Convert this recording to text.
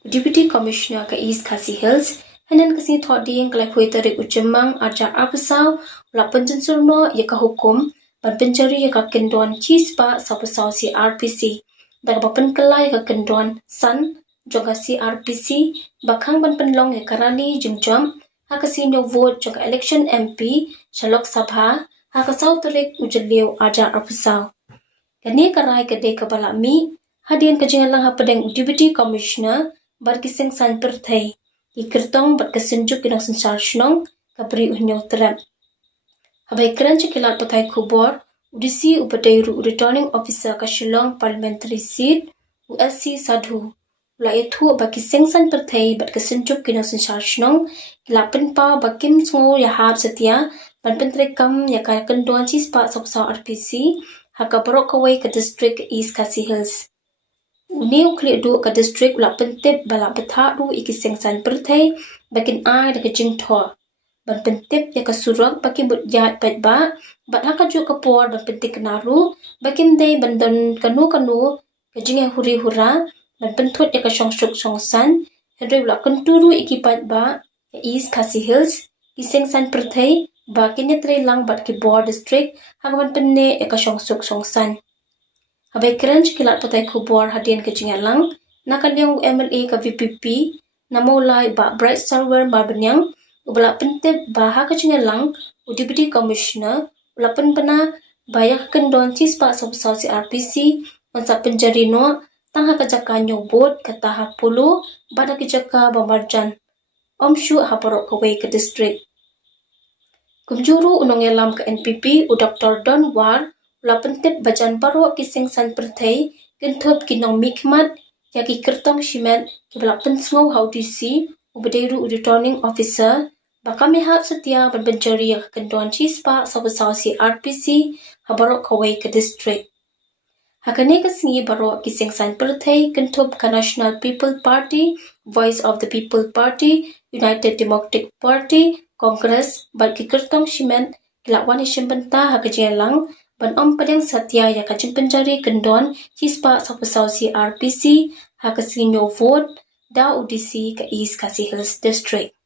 Deputy Commissioner ka East Khasi Hills, hanan kasi thoding kalai hui tarik ujemang ajar apasau lapan Jynsur no ya ka hukum ban pencari ya ka Kyndon chispa sapasau si Crpc dak bapen kelai ka Kyndon san joga si Crpc bakhang ban penlong ya karani jumjam ha kasi no vote joga election MP Shalok Sabha ha ka sau tarik ujeliu ajar apasau kani karai ka de ka balami hadian ka jingalang ha pedeng Deputy Commissioner Barkiseng san perthai ikertong berkesenjuk kinang sensar shnong kabri Ñiew terap. Habai keran cekilat patai kubor udisi upadairu returning officer ka Shillong parliamentary seat USC Sadhu. Ula itu bakiseng san perthai berkesenjuk kinang sensar shnong kilapen pa bakim sungu yahab setia ban pentrekam yaka Kyndon cispa sopsau Crpc haka barok kawai ke district East Khasi Hills. Ñiew klik du ke distrik ula pentip balak betha du ikiseng san perthai bakin ai da kejing tho. Ban pentip ya ke surak bakin but jat pat ba bat haka ju kapor ban pentik kenaru bakin dei bandan kanu kejing ya huri hura ban pentut ya ke songsuk songsan hedoi ula kenturu ikipat ba ya East Khasi Hills kiseng san perthai bakin ya lang bat ki bor distrik haka ban penne ya ke songsuk songsan. Habai keran cekilat patai kubor hadian ke jingalang nakaliang MLA ka VPP namulai ba bright server barbenyang ubala pentip baha ke jingalang Deputy Commissioner ula penpena bayak Kyndon cispa sopsau si Crpc mansa penjari no tangha ka jaka nyobot kata ha pulu bada ke jaka bamarjan omshu ha parok kawai ke distrik kumjuru unong yalam ke NPP u Dr. Don War ula pentip bajan baro kiseng san perthai genthop kinong mikmat ya ki kertong shimet ki balak pensngau haudisi ubadairu returning officer bakami hak setia ban pencari ya Kyndon cispa sapasau si Crpc habarok kawai ke district. Hakane ka Sngi baro kiseng san perthai genthop ka National People Party, Voice of the People Party, United Democratic Party, Congress bat ki kertong shimet kilakwan isyam benta hak kejelang ban padang satya ya kajing penjari Kyndon cispa sapasau si Crpc hak Ñiew vote da udisi ke East Khasi Hills District.